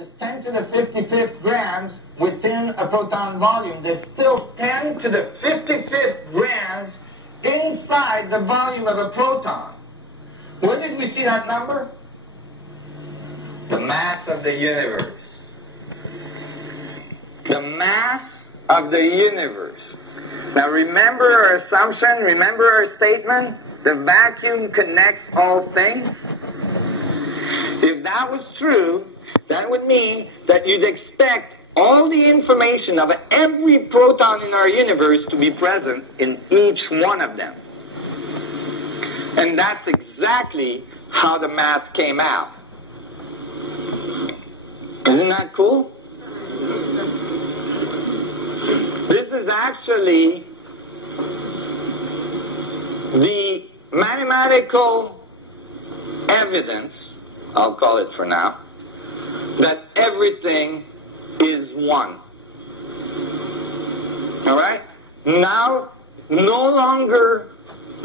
is 10 to the 55th grams within a proton volume. There's still 10 to the 55th grams inside the volume of a proton. Where did we see that number? The mass of the universe. The mass of the universe. Now remember our assumption, remember our statement? The vacuum connects all things. If that was true, that would mean that you'd expect all the information of every proton in our universe to be present in each one of them. And that's exactly how the math came out. Isn't that cool? This is actually the mathematical evidence, I'll call it for now, that everything is one. Alright? Now, no longer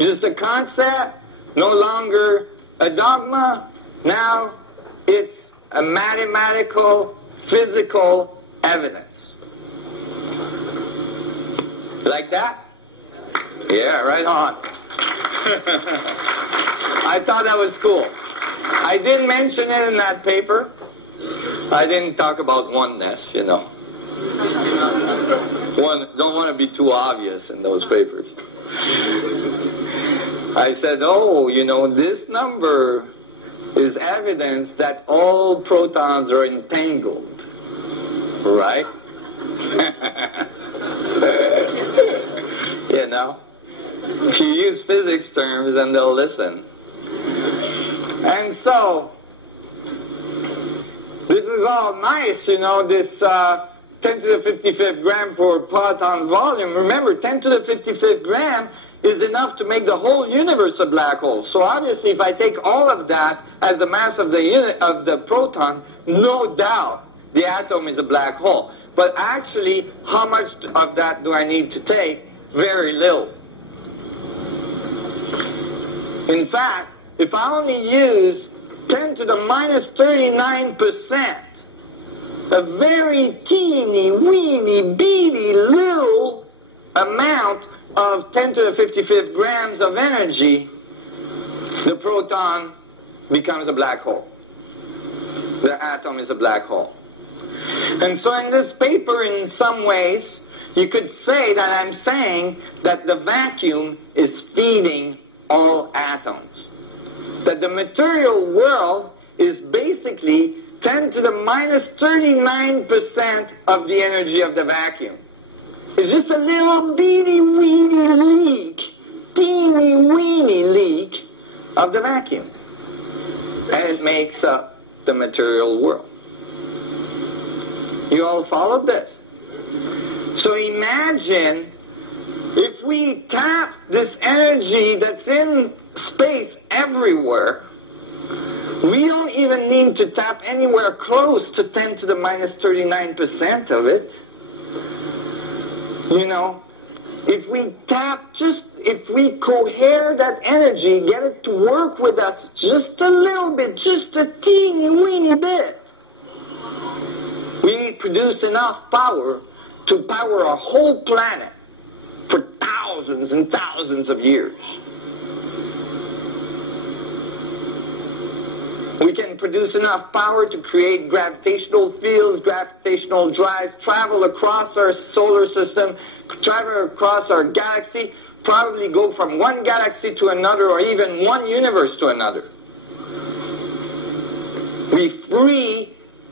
just a concept, no longer a dogma, now it's a mathematical, physical evidence. Like that? Yeah, right on. I thought that was cool. I didn't mention it in that paper. I didn't talk about oneness, you know. Don't want to be too obvious in those papers. I said, oh, you know, this number is evidence that all protons are entangled. Right? You know? If you use physics terms, then they'll listen. And so, this is all nice, you know, this 10 to the 55th gram per proton volume. Remember, 10 to the 55th gram is enough to make the whole universe a black hole. So obviously, if I take all of that as the mass of the unit of the proton, no doubt the atom is a black hole. But actually, how much of that do I need to take? Very little. In fact, if I only use 10 to the minus 39%, a very teeny, weeny, beady little amount of 10 to the 55th grams of energy, the proton becomes a black hole. The atom is a black hole. And so in this paper, in some ways, you could say that I'm saying that the vacuum is feeding all atoms. That the material world is basically 10 to the minus 39% of the energy of the vacuum. It's just a little bitty weeny leak, teeny weeny leak of the vacuum. And it makes up the material world. You all followed this? So imagine if we tap this energy that's in space everywhere, we don't even need to tap anywhere close to 10 to the minus 39% of it. You know, if we if we cohere that energy, get it to work with us just a little bit, just a teeny weeny bit, we produce enough power to power our whole planet for thousands and thousands of years. We can produce enough power to create gravitational fields, gravitational drives, travel across our solar system, travel across our galaxy, probably go from one galaxy to another or even one universe to another. We free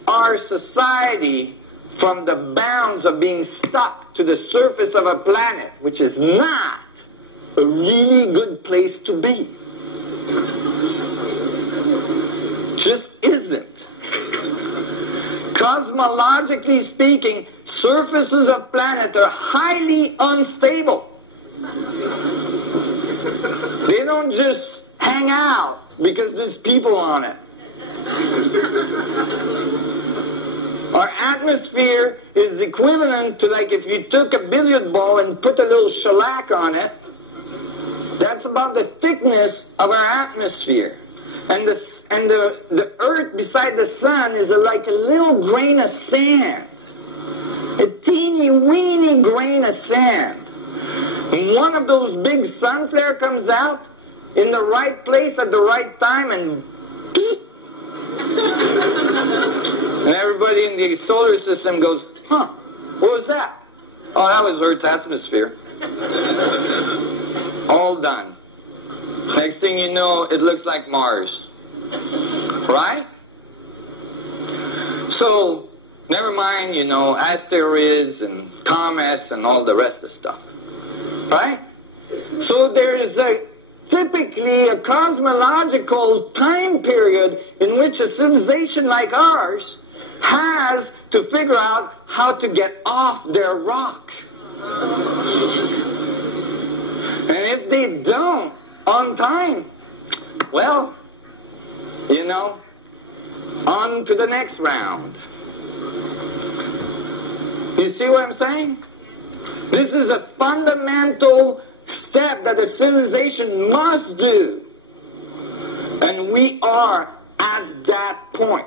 our society from the bounds of being stuck to the surface of a planet, which is not a really good place to be. Just isn't. Cosmologically speaking, surfaces of planets are highly unstable. They don't just hang out because there's people on it. Our atmosphere is equivalent to like if you took a billiard ball and put a little shellac on it. That's about the thickness of our atmosphere. And the earth beside the sun is like a little grain of sand. A teeny weeny grain of sand. And one of those big sun flare comes out in the right place at the right time and and everybody in the solar system goes, huh, what was that? Oh, that was Earth's atmosphere. All done. Next thing you know, it looks like Mars. Right? So, never mind, asteroids and comets and all the rest of the stuff. Right? So there is typically a cosmological time period in which a civilization like ours has to figure out how to get off their rock. And if they don't on time, well, on to the next round. You see what I'm saying? This is a fundamental step that a civilization must do. And we are at that point.